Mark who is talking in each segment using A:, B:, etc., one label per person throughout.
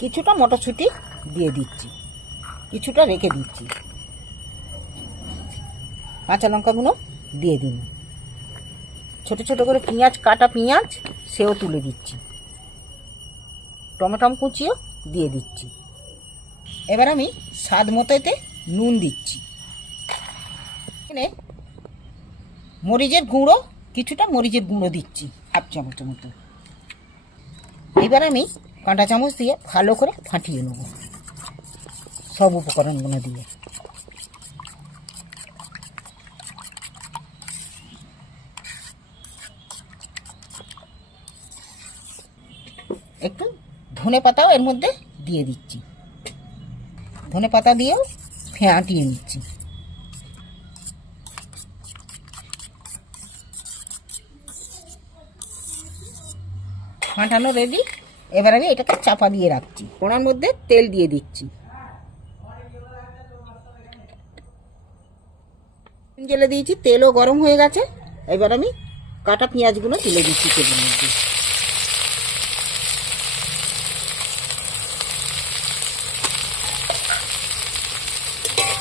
A: কিছুটা মটরশুঁটি দিয়ে দিচ্ছি কিছুটা রেখে দিচ্ছি কাঁচা লঙ্কাগুলো দিয়ে দিন ছোট ছোট করে পেঁয়াজ কাটা পেঁয়াজ সেও তুলে দিচ্ছি টমেটম কুচিও দিয়ে দিচ্ছি এবার আমি স্বাদ এতে নুন দিচ্ছি এখানে মরিচের গুঁড়ো কিছুটা মরিচের গুঁড়ো দিচ্ছি হাফ চামচ মতো এবার আমি কাঁটা চামচ দিয়ে ভালো করে ফাটিয়ে নেব সব উপকরণগুলো দিয়ে একটু ধনে পাতাও এর মধ্যে দিয়ে দিচ্ছি ধনে পাতা দিয়েও ফেঁটিয়ে নিচ্ছি ফাটানো রেডি এবার আমি এটাকে চাপা দিয়ে রাখছি ওনার মধ্যে তেল দিয়ে দিচ্ছি জেলে দিয়েছি তেলও গরম হয়ে গেছে এবার আমি কাটা পেঁয়াজগুলো তুলে দিচ্ছি তেলের মধ্যে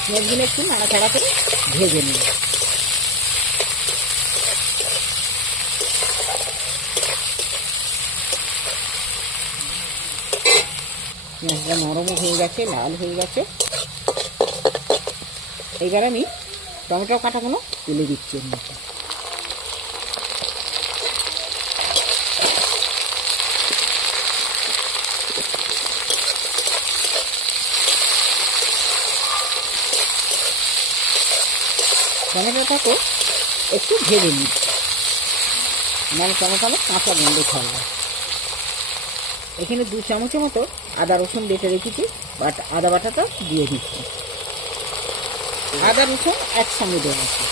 A: পেঁয়াজগুলো একটু নাড়াচাড়া করে ভেজে নিই পেঁয়াজটা নরমও হয়ে গেছে লাল হয়ে গেছে এইবার আমি টমেটো কাটাগুলো তুলে দিচ্ছি এর মধ্যে টমেটোটাকে একটু ভেবে নিচ্ছি মানে টমেটো কাঁচা গন্ধ যায় এখানে দু চামচের মতো আদা রসুন বেটে রেখেছি বাট আদা বাটাটা দিয়ে দিচ্ছি আদা রসুন একসঙ্গে দেওয়া আছে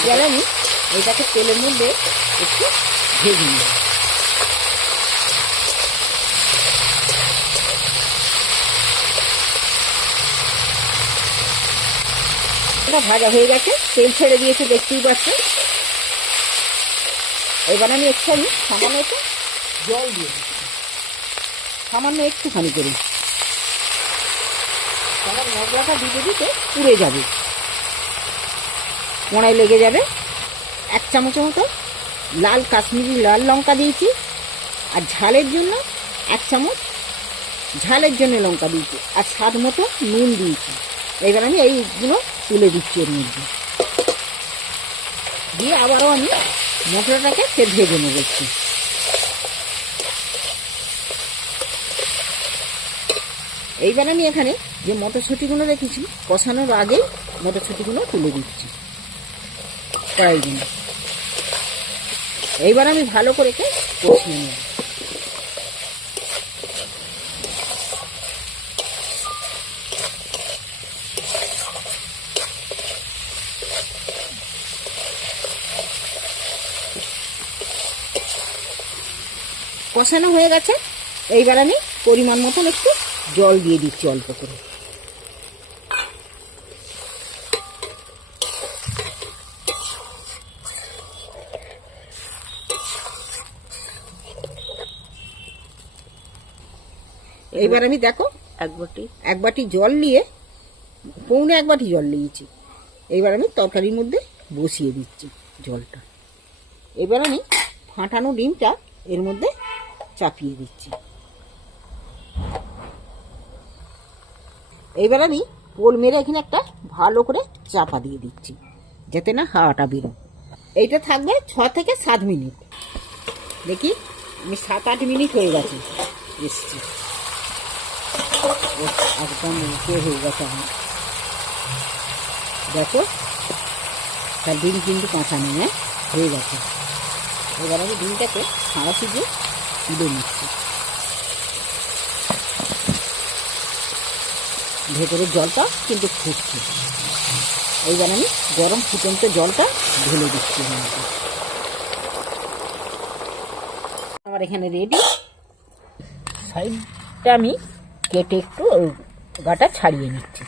A: এবার আমি এটাকে তেলের মধ্যে একটু ভেজে নিই ভাজা হয়ে গেছে তেল ছেড়ে দিয়েছে দেখতেই পাচ্ছেন এবার আমি একটুখানি সামান্য একটু জল দিয়ে দিচ্ছি সামান্য একটুখানি করে কারণ মশলাটা দিতে দিতে পুড়ে যাবে কোঁড়ায় লেগে যাবে এক চামচ মতো লাল কাশ্মীরি লাল লঙ্কা দিয়েছি আর ঝালের জন্য এক চামচ ঝালের জন্য লঙ্কা দিয়েছি আর স্বাদ মতো নুন দিয়েছি এবার আমি এইগুলো তুলে দিচ্ছি এর মধ্যে দিয়ে আবারও আমি মটরটাকে সে ভেজে নিয়ে একটু এইবার আমি এখানে যে মটরশুঁটিগুলো রেখেছি কষানোর আগে মটরশুঁটিগুলো তুলে দিচ্ছি দিন এইবার আমি ভালো করে কষিয়ে নেব কষানো হয়ে গেছে এইবার আমি পরিমাণ মতন একটু জল দিয়ে দিচ্ছি অল্প করে এইবার আমি দেখো এক বাটি এক বাটি জল নিয়ে পৌনে এক বাটি জল নিয়েছি এইবার আমি তরকারির মধ্যে বসিয়ে দিচ্ছি জলটা এবার আমি ফাটানো ডিমটা এর মধ্যে চাপিয়ে দিচ্ছি এইবার আমি পোল মেরে এখানে একটা ভালো করে চাপা দিয়ে দিচ্ছি যাতে না হাওয়াটা বেরো এইটা থাকবে ছ থেকে সাত মিনিট দেখি আমি সাত আট মিনিট হয়ে গেছে এসছি একদম উঠে হয়ে গেছে আমার দেখো তার ডিম কিন্তু কাঁচা নেই হ্যাঁ? হয়ে গেছে এবার আমি ডিমটাকে ছাড়া সিজে ভেতরের জলটা কিন্তু ফুটছে এইবার আমি গরম ফুটন্ত জলটা ঢেলে দিচ্ছি আমার এখানে রেডি সাইডটা আমি কেটে একটু গাটা ছাড়িয়ে নিচ্ছি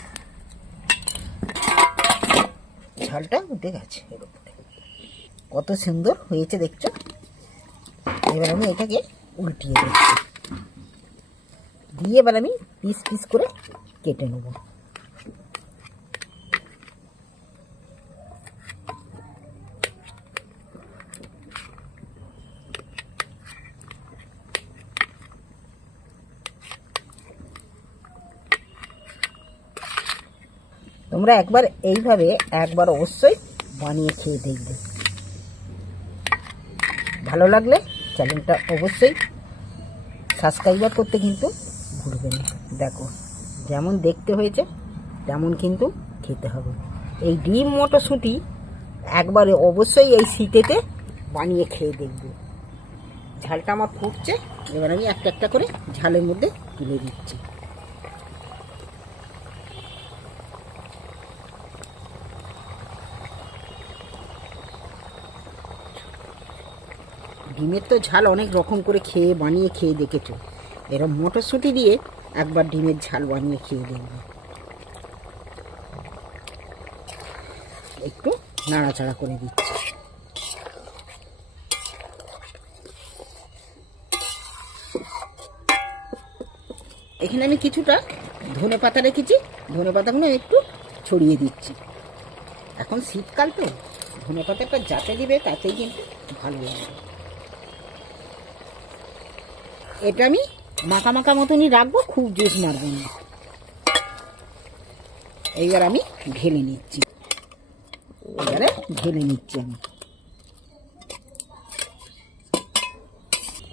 A: ঝালটা উঠে গেছে কত সুন্দর হয়েছে দেখছো এবার আমি এটাকে উল্টিয়ে দিচ্ছি দিয়ে এবার আমি পিস পিস করে কেটে নেব তোমরা একবার এইভাবে একবার অবশ্যই বানিয়ে খেয়ে দেখবে ভালো লাগলে চ্যানেলটা অবশ্যই সাবস্ক্রাইবার করতে কিন্তু ভুলবেন না দেখো যেমন দেখতে হয়েছে তেমন কিন্তু খেতে হবে এই ডিম মটরশুঁটি একবারে অবশ্যই এই শীতেতে বানিয়ে খেয়ে দেখবে ঝালটা আমার ফুটছে এবার আমি একটা একটা করে ঝালের মধ্যে তুলে দিচ্ছি ডিমের তো ঝাল অনেক রকম করে খেয়ে বানিয়ে খেয়ে দেখেছো এরম মটরশুঁটি দিয়ে একবার ডিমের ঝাল বানিয়ে খেয়ে দেখবে একটু নাড়াচাড়া করে দিচ্ছি এখানে আমি কিছুটা ধনে পাতা রেখেছি ধনে পাতাগুলো একটু ছড়িয়ে দিচ্ছি এখন শীতকাল তো ধনে পাতাটা যাতে দিবে তাতেই কিন্তু ভালো লাগবে এটা আমি মাখা মাখা মতনই রাখবো খুব জুস মারবো না এইবার আমি ঢেলে নিচ্ছি এবারে ঢেলে নিচ্ছি আমি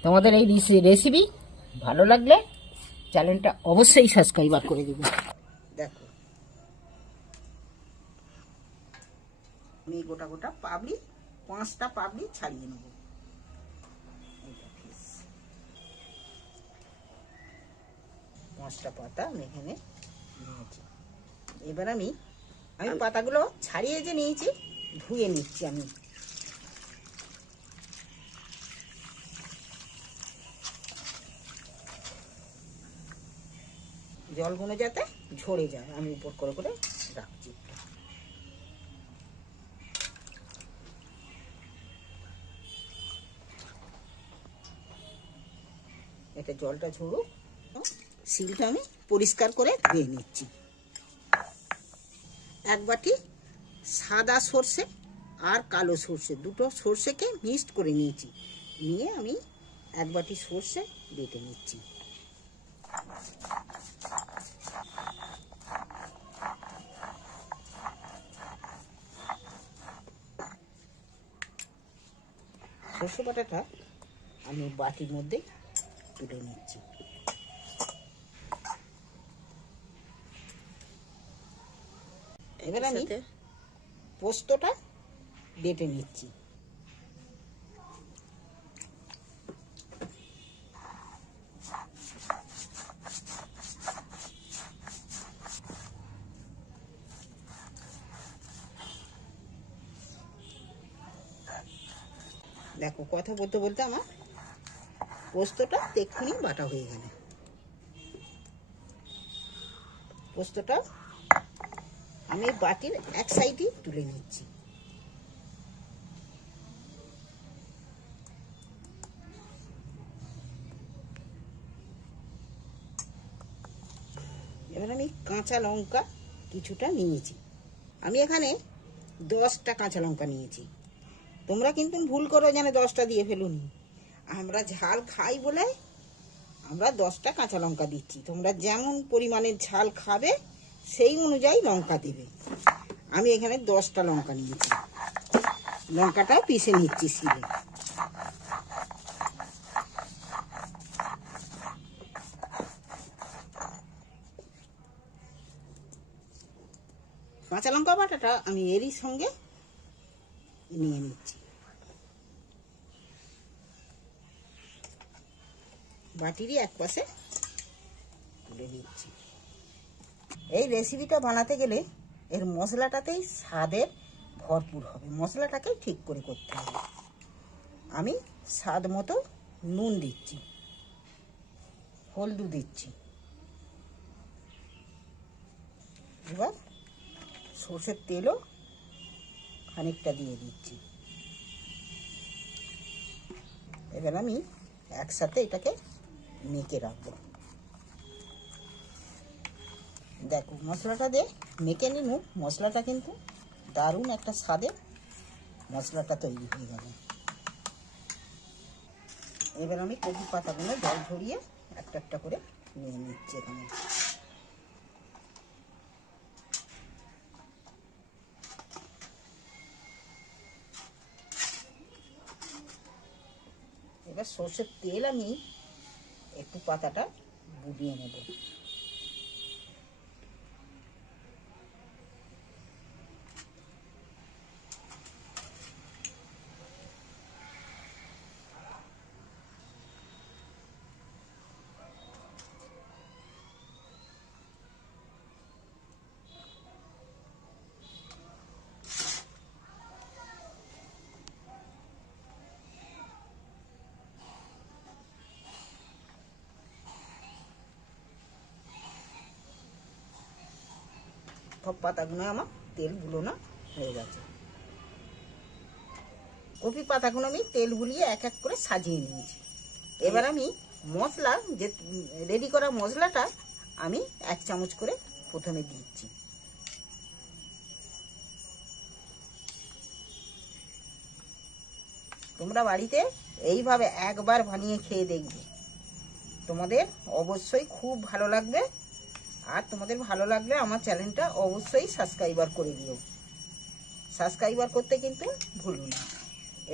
A: তোমাদের এই রেসিপি ভালো লাগলে চ্যানেলটা অবশ্যই সাবস্ক্রাইব করে দেবো দেখো আমি গোটা গোটা পাবলি পাঁচটা পাবলি ছাড়িয়ে নেবো মশলা পাতা আচ্ছা। আমি এখানে নিয়েছি এবার আমি আমি পাতাগুলো ছাড়িয়ে যে নিয়েছি ধুয়ে নিচ্ছি আমি জলগুলো যাতে ঝরে যায় আমি উপর করে করে রাখছি এটা জলটা ঝরুক শিলটা আমি পরিষ্কার করে ধুয়ে নিচ্ছি এক বাটি সাদা সর্ষে আর কালো সর্ষে দুটো সর্ষেকে মিক্সড করে নিয়েছি নিয়ে আমি এক বাটি সর্ষে বেটে নিচ্ছি সর্ষে বাটাটা আমি বাটির মধ্যে তুলে নিচ্ছি এবার আমি পোস্তটা বেটে নিচ্ছি দেখো কথা বলতে বলতে আমার পোস্তটা এক্ষুনি বাটা হয়ে গেল পোস্তটা আমি বাটির এক সাইডই তুলে নিচ্ছি এবার আমি কাঁচা লঙ্কা কিছুটা নিয়েছি আমি এখানে দশটা কাঁচা লঙ্কা নিয়েছি তোমরা কিন্তু ভুল করো যেন দশটা দিয়ে ফেলুনি আমরা ঝাল খাই বলে আমরা দশটা কাঁচা লঙ্কা দিচ্ছি তোমরা যেমন পরিমাণের ঝাল খাবে সেই অনুযায়ী লঙ্কা দেবে আমি এখানে দশটা লঙ্কা নিয়েছি লঙ্কাটা পিষে নিচ্ছি শিলে কাঁচা লঙ্কা বাটাটা আমি এরই সঙ্গে নিয়ে নিচ্ছি বাটিরই এক পাশে তুলে নিচ্ছি এই রেসিপিটা বানাতে গেলে এর মশলাটাতেই স্বাদের ভরপুর হবে মশলাটাকেই ঠিক করে করতে হবে আমি স্বাদ মতো নুন দিচ্ছি হলদু দিচ্ছি এবার সর্ষের তেলও খানিকটা দিয়ে দিচ্ছি এবার আমি একসাথে এটাকে মেখে রাখবো দেখো মশলাটা দিয়ে মেখে নিন মশলাটা কিন্তু দারুণ একটা স্বাদে মশলাটা তৈরি হয়ে গেল এবার আমি কপি পাতাগুলো জল ঝরিয়ে একটা একটা করে নিয়ে নিচ্ছি এখানে এবার সর্ষের তেল আমি একটু পাতাটা বুবিয়ে নেব সব পাতাগুলো আমার তেল গুলোনো হয়ে গেছে কপি পাতাগুলো আমি তেল গুলিয়ে এক এক করে সাজিয়ে নিয়েছি এবার আমি মশলা যে রেডি করা মশলাটা আমি এক চামচ করে প্রথমে দিচ্ছি তোমরা বাড়িতে এইভাবে একবার বানিয়ে খেয়ে দেখবে তোমাদের অবশ্যই খুব ভালো লাগবে আর তোমাদের ভালো লাগলে আমার চ্যানেলটা অবশ্যই সাবস্ক্রাইবার করে দিও সাবস্ক্রাইবার করতে কিন্তু ভুলবে না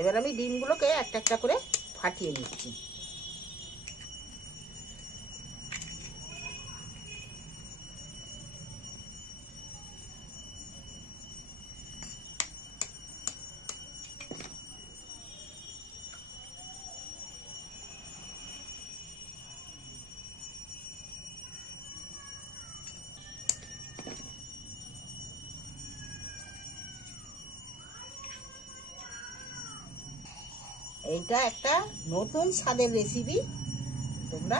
A: এবার আমি ডিমগুলোকে একটা একটা করে ফাটিয়ে নিচ্ছি এইটা একটা নতুন স্বাদের রেসিপি তোমরা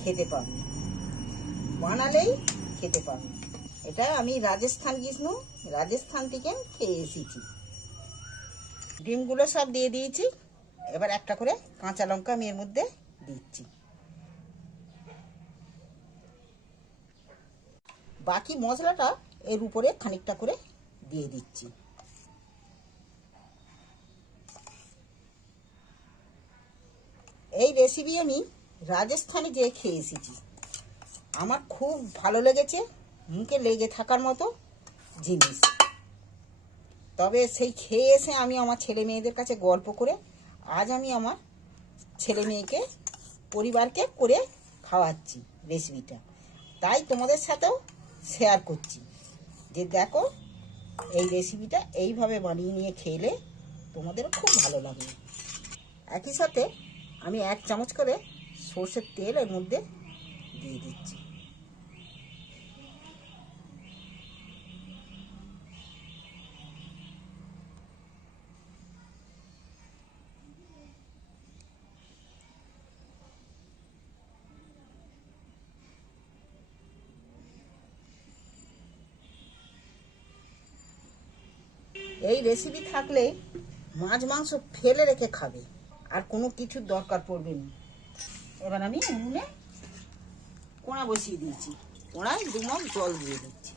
A: খেতে পাবে বানালেই খেতে পাবে এটা আমি রাজস্থান কৃষ্ণ রাজস্থান থেকে খেয়ে এসেছি ডিমগুলো সব দিয়ে দিয়েছি এবার একটা করে কাঁচা লঙ্কা আমি এর মধ্যে দিচ্ছি বাকি মশলাটা এর উপরে খানিকটা করে দিয়ে দিচ্ছি এই রেসিপি আমি রাজস্থানে যেয়ে খেয়ে এসেছি আমার খুব ভালো লেগেছে মুখে লেগে থাকার মতো জিনিস তবে সেই খেয়ে এসে আমি আমার ছেলে মেয়েদের কাছে গল্প করে আজ আমি আমার ছেলে মেয়েকে পরিবারকে করে খাওয়াচ্ছি রেসিপিটা তাই তোমাদের সাথেও শেয়ার করছি যে দেখো এই রেসিপিটা এইভাবে বানিয়ে নিয়ে খেলে তোমাদের খুব ভালো লাগবে একই সাথে আমি এক চামচ করে সর্ষের তেল এর মধ্যে দিয়ে দিচ্ছি এই রেসিপি থাকলে মাছ মাংস ফেলে রেখে খাবে আর কোনো কিছুর দরকার পড়বে না এবার আমি উনুনে কোড়া বসিয়ে দিয়েছি কোড়ায় দুমক জল দিয়ে দিচ্ছি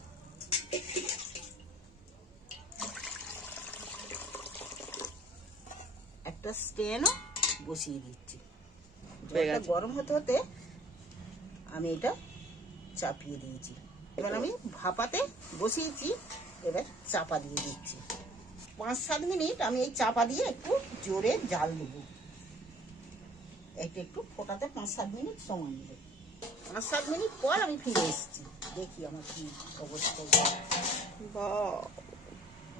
A: একটা স্টেনও বসিয়ে দিচ্ছি গরম হতে হতে আমি এটা চাপিয়ে দিয়েছি এবার আমি ভাপাতে বসিয়েছি এবার চাপা দিয়ে দিচ্ছি পাঁচ সাত মিনিট আমি এই চাপা দিয়ে একটু জোরে জাল দেবো এটা একটু ফোটাতে পাঁচ সাত মিনিট সময় নেবে পাঁচ সাত মিনিট পর আমি ফিরে এসেছি দেখি আমার কি অবস্থা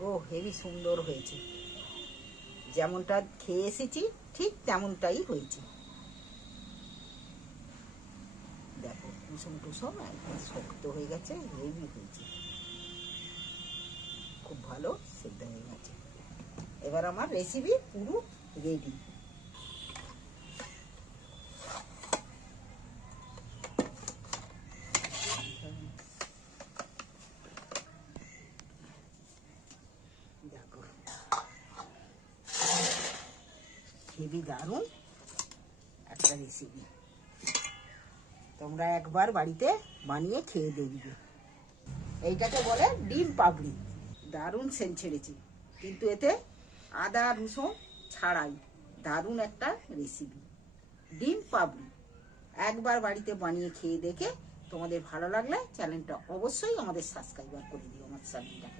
A: ও হেভি সুন্দর হয়েছে যেমনটা খেয়ে এসেছি ঠিক তেমনটাই হয়েছে দেখো কুসুম টুসুম একদম শক্ত হয়ে গেছে হেভি হয়েছে খুব ভালো সেদ্ধ হয়ে গেছে এবার আমার রেসিপি পুরো রেডি হেবি দারুণ একটা রেসিপি তোমরা একবার বাড়িতে বানিয়ে খেয়ে দেখবে এইটাকে বলে ডিম পাপড়ি দারুণ সেন ছেড়েছি কিন্তু এতে আদা রসুন ছাড়াই দারুণ একটা রেসিপি ডিম পাপড়ি একবার বাড়িতে বানিয়ে খেয়ে দেখে তোমাদের ভালো লাগলে চ্যানেলটা অবশ্যই আমাদের সাবস্ক্রাইবার করে দিও আমার চ্যানেলটা